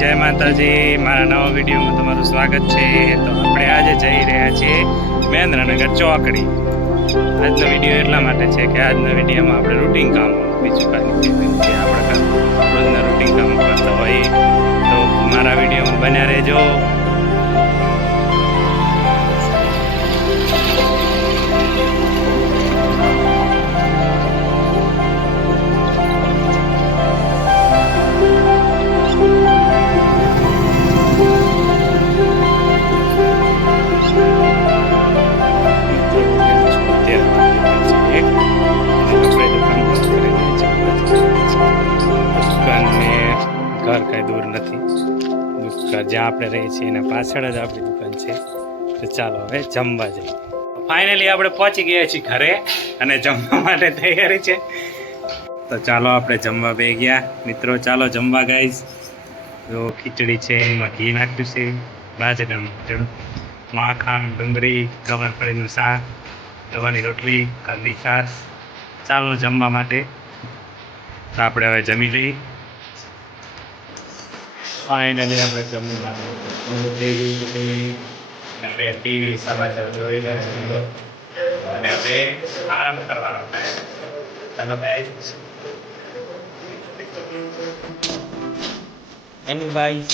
જય માતાજી, મારા નવા વિડીયોમાં તમારું સ્વાગત છે। તો આપણે આજે જઈ રહ્યા છીએ મહેન્દ્રનગર ચોકડી। આજનો વિડીયો એટલા માટે છે કે આજના વિડીયોમાં આપણે રૂટિન કામ બીજું કાંઈ જે આપણે રોજના રૂટિન કામ કરતા હોય તો મારા વિડીયોમાં બન્યા રહેજો। ઘર કઈ દૂર નથી, જ્યાં આપણે રહીએ છીએ એના પાછળ જ આપણી દુકાન છે। તો ચાલો હવે જમવા જઈએ। ફાઇનલી આપણે પહોંચી ગયા છીએ ઘરે અને જમવા માટે તૈયારી છે। તો ચાલો આપણે જમવા બે ગયા મિત્રો, ચાલો જમવા ગાઈઝ। તો ખીચડી છે, એમાં ઘી નાખ્યું છે, બાજરાનું માખણ, ડુંગળી, ગવારફળીનું શાક, રવાની રોટલી, કાંદી છાશ। ચાલો જમવા માટે। તો આપણે હવે જમી લઈએ। ફાઇનલી આપણે જમી આપણે ટીવી સમાચાર જોઈ રહ્યા અને આપણે આરામ કરવાનો એની ભાઈ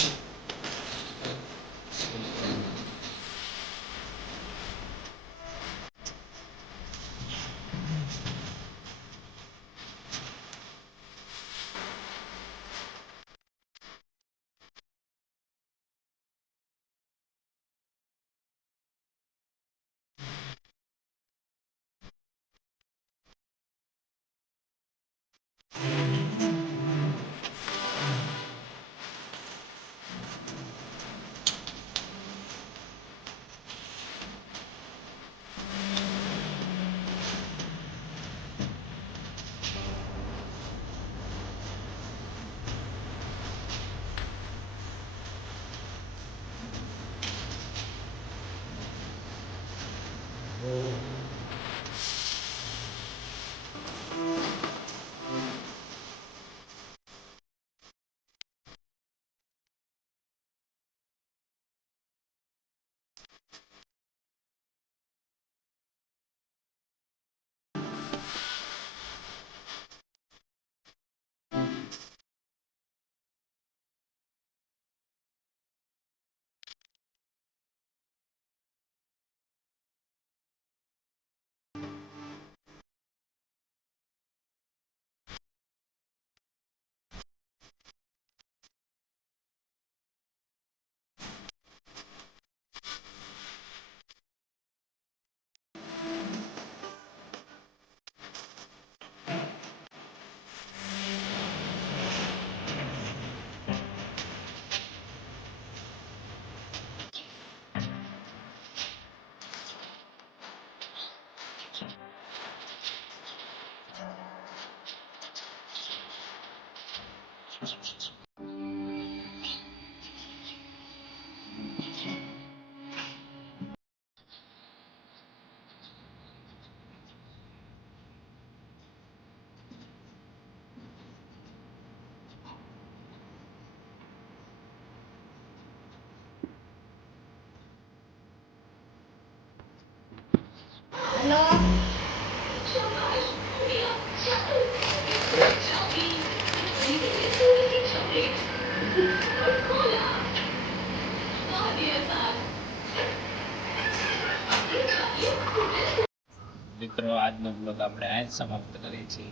મિત્રો આજનો બ્લોગ આપણે આ જ સમાપ્ત કરીએ છીએ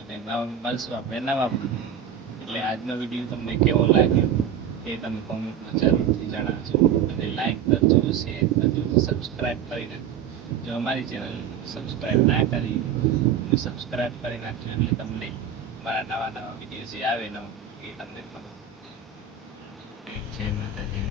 અને મળશું આપણે નવા બ્લોગ. એટલે આજનો વિડીયો તમને કેવો લાગ્યો એ તમે કોમેન્ટમાં જરૂરથી જણાવજો અને લાઈક કરજો, શેર કરજો, સબસ્ક્રાઈબ કરી નાખજો. જો અમારી ચેનલ સબસ્ક્રાઈબ ના કરી તો સબસ્ક્રાઈબ કરી નાખજો એટલે તમને મારા નવા વિડીયો જે આવે એ તમને ખબર. જય માતાજી.